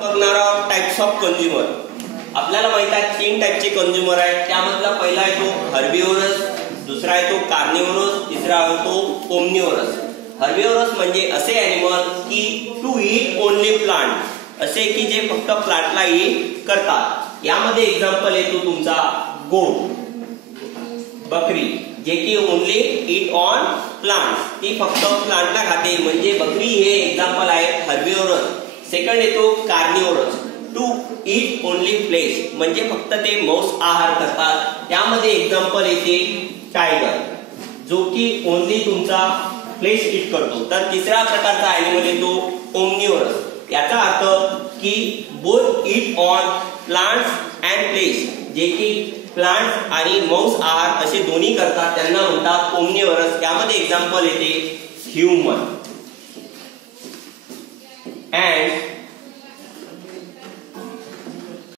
बघणार आहोत types of consumer. आपल्याला माहित आहे 3 टाइपचे कंझ्युमर आहेत. त्यामधला पहिला आहे तो हर्बिव्हरस, दुसरा आहे तो कार्निव्हरस, तिसरा आहे तो ओमनिव्हरस. हर्बिव्हरस म्हणजे असे ॲनिमल की टू ईट ओनली प्लांट, असे की जे फक्त प्लांटला ईट करतात. यामध्ये एक्झाम्पल येतो तुमचा गोट, बकरी, जे की ओनली ईट ऑन प्लांट, ती फक्त प्लांटला खाते, म्हणजे बकरी हे एक्झाम्पल आहे हर्बिव्हरस. सेकंड येतो कार्निव्हरस, टू ईट ओनली फ्लेश, म्हणजे फक्त ते मांस आहार करतात. त्यामध्ये एक्झाम्पल येते टायगर, जो की ओनली तुमचा फ्लेश ईट करतो. तर तिसरा प्रकारचा ॲनिमल येतो ओमनिव्हरस. याचा अर्थ की both eat on plants and flesh, जे की प्लांट्स आणि मांस आहार असे दोन्ही करतात, त्यांना म्हणतात ओमनिव्हरस. यामध्ये एक्झाम्पल येते ह्यूमन अँड